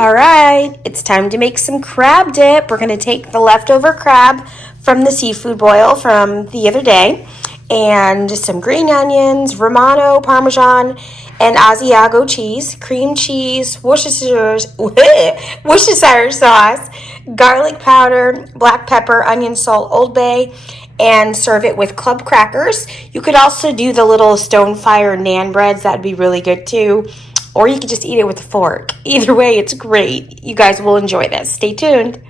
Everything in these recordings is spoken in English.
All right, it's time to make some crab dip. We're going to take the leftover crab from the seafood boil from the other day and some green onions, Romano, Parmesan, and Asiago cheese, cream cheese, Worcestershire sauce, garlic powder, black pepper, onion, salt, Old Bay, and serve it with club crackers. You could also do the little stone fire naan breads. That'd be really good too. Or you could just eat it with a fork. Either way, it's great. You guys will enjoy this. Stay tuned.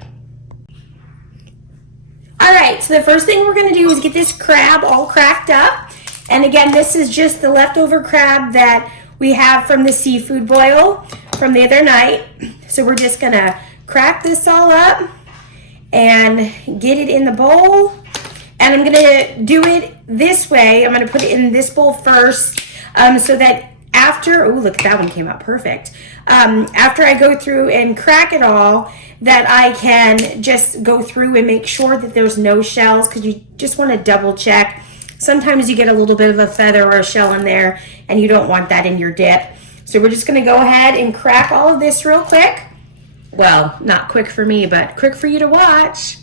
All right, so the first thing we're gonna do is get this crab all cracked up. And again, this is just the leftover crab that we have from the seafood boil from the other night. So we're just gonna crack this all up and get it in the bowl. And I'm gonna do it this way. I'm gonna put it in this bowl first so that after, oh, look, that one came out perfect. After I go through and crack it all, that I can just go through and make sure that there's no shells, because you just want to double check. Sometimes you get a little bit of a feather or a shell in there, and you don't want that in your dip. So we're just going to go ahead and crack all of this real quick. Well, not quick for me, but quick for you to watch.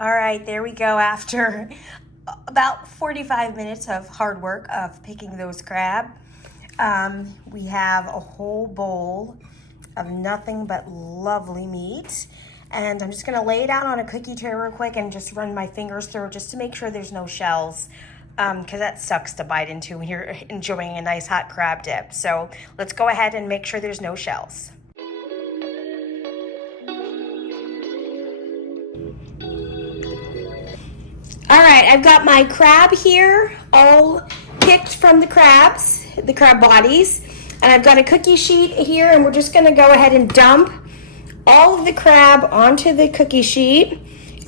All right, there we go. After about 45 minutes of hard work of picking those crab, we have a whole bowl of nothing but lovely meat. And I'm just gonna lay it out on a cookie tray real quick and just run my fingers through it just to make sure there's no shells, because that sucks to bite into when you're enjoying a nice hot crab dip. So let's go ahead and make sure there's no shells. All right, I've got my crab here, all picked from the crabs, the crab bodies, and I've got a cookie sheet here, and we're just gonna go ahead and dump all of the crab onto the cookie sheet,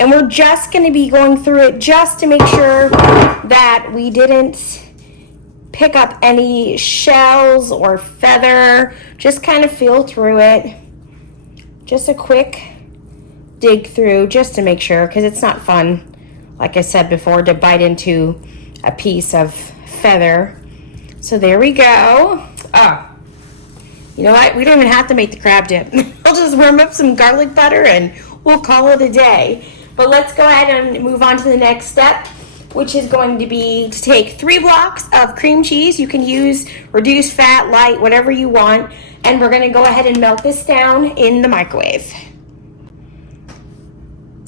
and we're just gonna be going through it just to make sure that we didn't pick up any shells or feather. Just kind of feel through it. Just a quick dig through just to make sure, because it's not fun, like I said before, to bite into a piece of feather. So there we go. Oh, you know what? We don't even have to make the crab dip. I'll just warm up some garlic butter and we'll call it a day. But let's go ahead and move on to the next step, which is going to be to take 3 blocks of cream cheese. You can use reduced fat, light, whatever you want. And we're gonna go ahead and melt this down in the microwave.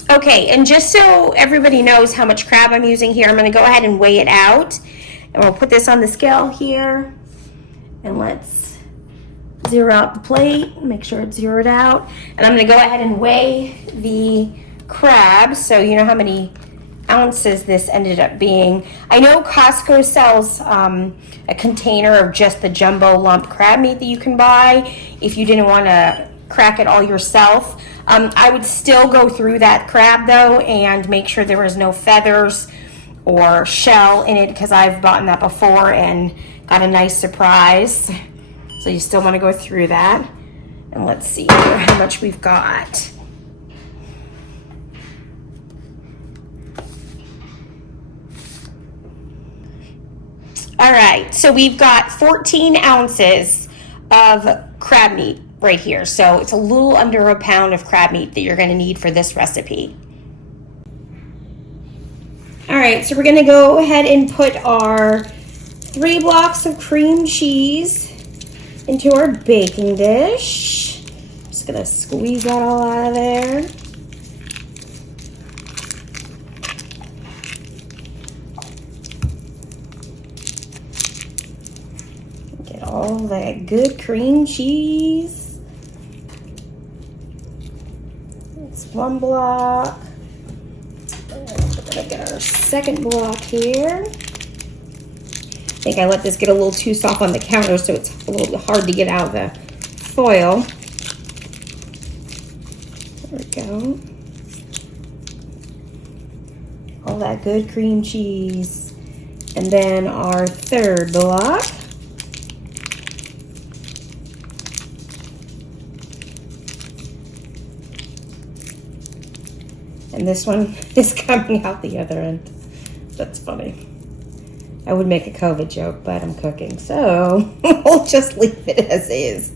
Okay, and just so everybody knows how much crab I'm using here, I'm gonna go ahead and weigh it out. And we'll put this on the scale here. And let's zero out the plate, make sure it's zeroed out. And I'm gonna go ahead and weigh the crab so you know how many ounces this ended up being. I know Costco sells a container of just the jumbo lump crab meat that you can buy if you didn't wanna crack it all yourself. I would still go through that crab though and make sure there was no feathers or shell in it, because I've bought that before and got a nice surprise. So you still want to go through that. And let's see here how much we've got. All right, so we've got 14 ounces of crab meat right here. So it's a little under a pound of crab meat that you're gonna need for this recipe. All right, so we're gonna go ahead and put our 3 blocks of cream cheese into our baking dish. Just gonna squeeze that all out of there. Get all that good cream cheese. That's 1 block. We're gonna get our 2nd block here. I think I let this get a little too soft on the counter, so it's a little bit hard to get out of the foil. There we go. All that good cream cheese. And then our 3rd block. And this one is coming out the other end. That's funny. I would make a COVID joke, but I'm cooking, so we'll just leave it as is.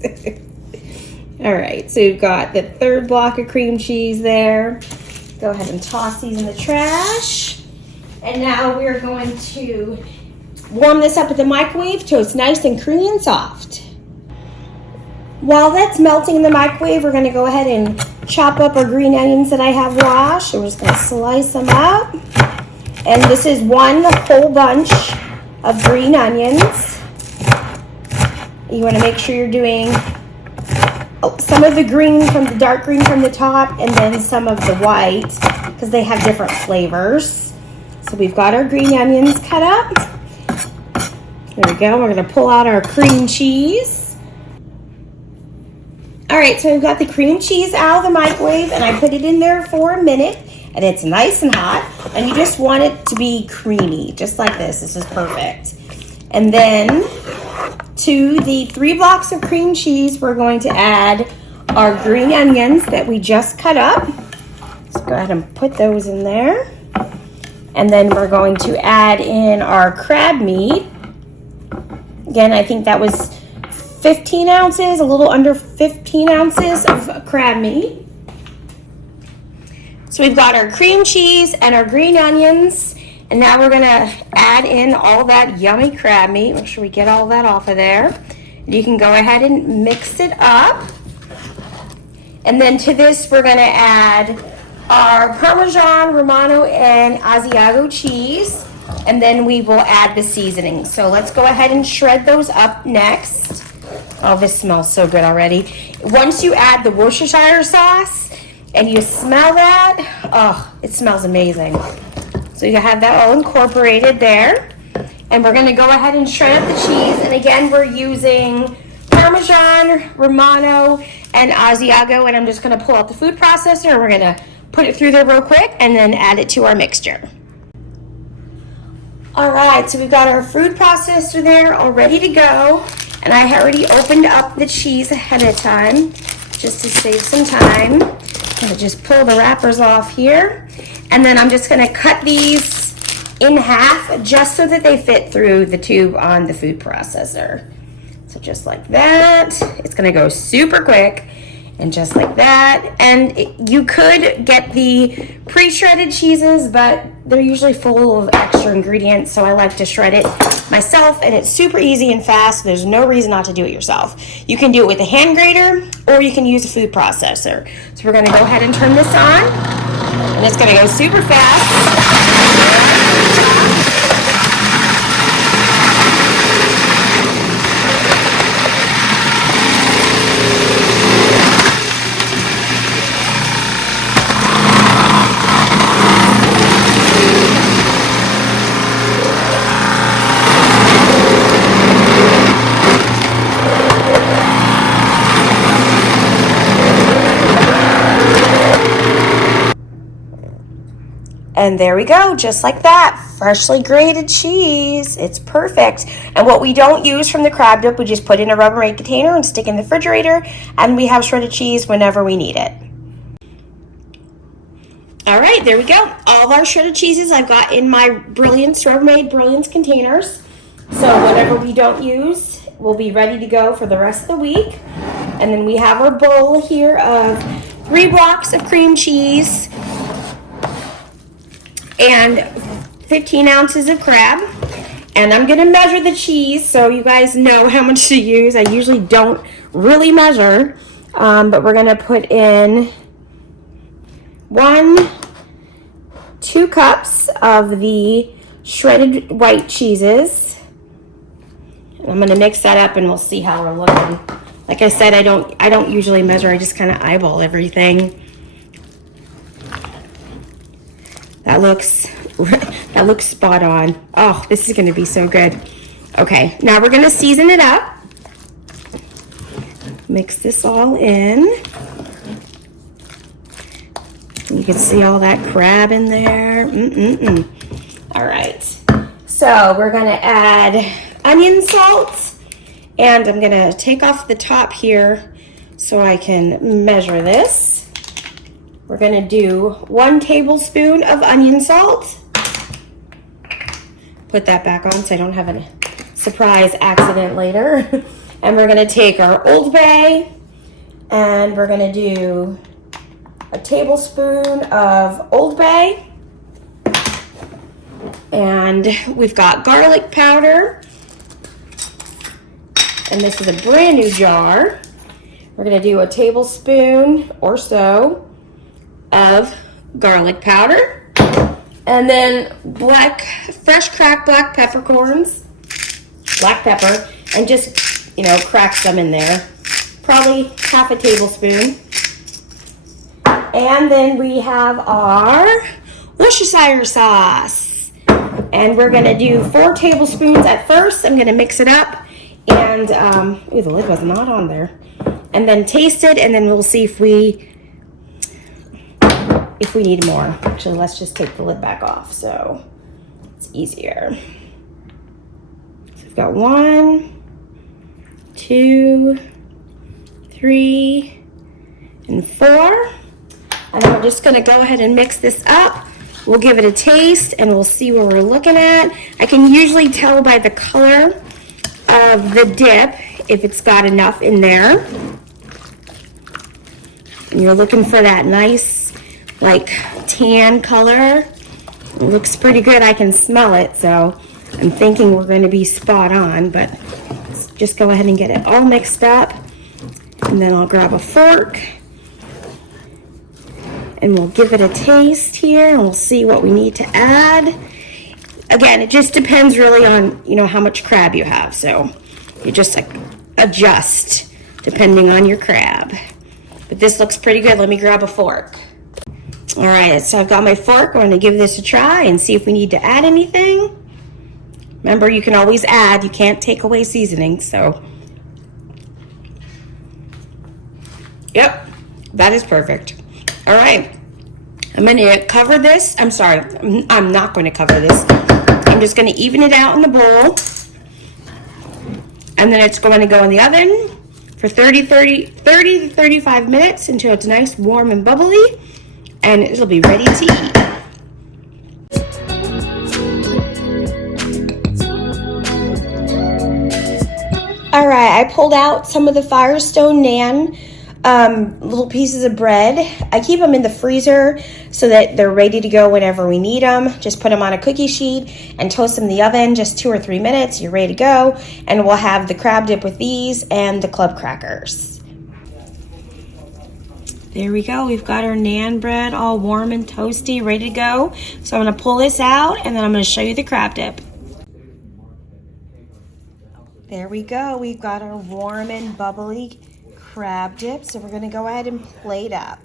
All right, so we've got the 3rd block of cream cheese there. Go ahead and toss these in the trash. And now we're going to warm this up at the microwave till it's nice and creamy and soft. While that's melting in the microwave, we're gonna go ahead and chop up our green onions that I have washed. We're just gonna slice them up. And this is 1 whole bunch of green onions. You want to make sure you're doing some of the green from the dark green from the top and then some of the white because they have different flavors. So we've got our green onions cut up. There we go. We're going to pull out our cream cheese. All right, so we've got the cream cheese out of the microwave and I put it in there for a minute. And it's nice and hot, and you just want it to be creamy, just like this. This is perfect. And then to the 3 blocks of cream cheese, we're going to add our green onions that we just cut up. So go ahead and put those in there. And then we're going to add in our crab meat. Again, I think that was 15 ounces, a little under 15 ounces of crab meat. So we've got our cream cheese and our green onions, and now we're gonna add in all that yummy crab meat. Make sure we get all that off of there. You can go ahead and mix it up. And then to this, we're gonna add our Parmesan, Romano, and Asiago cheese, and then we will add the seasoning. So let's go ahead and shred those up next. Oh, this smells so good already. Once you add the Worcestershire sauce, and you smell that, oh, it smells amazing. So you have that all incorporated there. And we're gonna go ahead and shred up the cheese. And again, we're using Parmesan, Romano, and Asiago. And I'm just gonna pull out the food processor and we're gonna put it through there real quick and then add it to our mixture. All right, so we've got our food processor there all ready to go. And I already opened up the cheese ahead of time just to save some time. I'm gonna just pull the wrappers off here. And then I'm just gonna cut these in half just so that they fit through the tube on the food processor. So just like that. It's gonna go super quick and just like that. And you could get the pre-shredded cheeses, but they're usually full of extra ingredients, so I like to shred it myself, and it's super easy and fast. There's no reason not to do it yourself. You can do it with a hand grater, or you can use a food processor. So we're gonna go ahead and turn this on, and it's gonna go super fast. And there we go, just like that. freshly grated cheese. It's perfect. And what we don't use from the crab dip, we just put in a Rubbermaid container and stick in the refrigerator, and we have shredded cheese whenever we need it. All right, there we go. All of our shredded cheeses I've got in my Rubbermaid Brilliance containers. So whatever we don't use will be ready to go for the rest of the week. And then we have our bowl here of 3 blocks of cream cheese and 15 ounces of crab. And I'm gonna measure the cheese so you guys know how much to use. I usually don't really measure, but we're gonna put in 2 cups of the shredded white cheeses. I'm gonna mix that up and we'll see how we're looking. Like I said, I don't usually measure, I just kind of eyeball everything. That looks spot on. Oh, this is gonna be so good. Okay, now we're gonna season it up. Mix this all in. You can see all that crab in there. All right, so we're gonna add onion salt, and I'm gonna take off the top here so I can measure this. We're gonna do 1 tablespoon of onion salt. Put that back on so I don't have a surprise accident later. And we're gonna take our Old Bay, and we're gonna do a tablespoon of Old Bay. And we've got garlic powder. And this is a brand new jar. We're gonna do a tablespoon or so of garlic powder. And then fresh cracked black peppercorns, black pepper, and just, crack some in there. Probably half a tablespoon. And then we have our Worcestershire sauce. And we're gonna do 4 tablespoons at first. I'm gonna mix it up. And, the lid was not on there. And then taste it, and then we'll see if we need more. Actually, let's just take the lid back off so it's easier. So we've got 1, 2, 3, and 4. And then we're just gonna go ahead and mix this up. We'll give it a taste and we'll see what we're looking at. I can usually tell by the color of the dip if it's got enough in there. And you're looking for that nice, tan color. It looks pretty good. I can smell it, so I'm thinking we're going to be spot on, but let's just go ahead and get it all mixed up. And then I'll grab a fork and we'll give it a taste here and we'll see what we need to add. Again, it just depends really on, how much crab you have. So you just adjust depending on your crab. But this looks pretty good. Let me grab a fork. All right, so I've got my fork. I'm gonna give this a try and see if we need to add anything. Remember, you can always add. You can't take away seasoning, so. Yep, that is perfect. All right, I'm gonna cover this. I'm sorry, I'm not gonna cover this. I'm just gonna even it out in the bowl. And then it's going to go in the oven for 30 to 35 minutes until it's nice, warm, and bubbly. And it'll be ready to eat. All right, I pulled out some of the Firestone Nan little pieces of bread. I keep them in the freezer so that they're ready to go whenever we need them. Just put them on a cookie sheet and toast them in the oven, just 2 or 3 minutes. You're ready to go. And we'll have the crab dip with these and the club crackers. There we go. We've got our Nan bread all warm and toasty, ready to go. So I'm going to pull this out and then I'm going to show you the crab dip. There we go. We've got our warm and bubbly crab dip. So we're going to go ahead and plate up.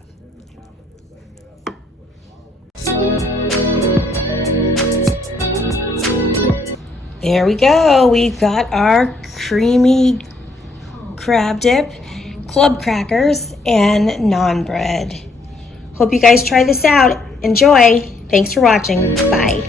There we go. We've got our creamy crab dip, club crackers, and naan bread. Hope you guys try this out. Enjoy. Thanks for watching. Bye.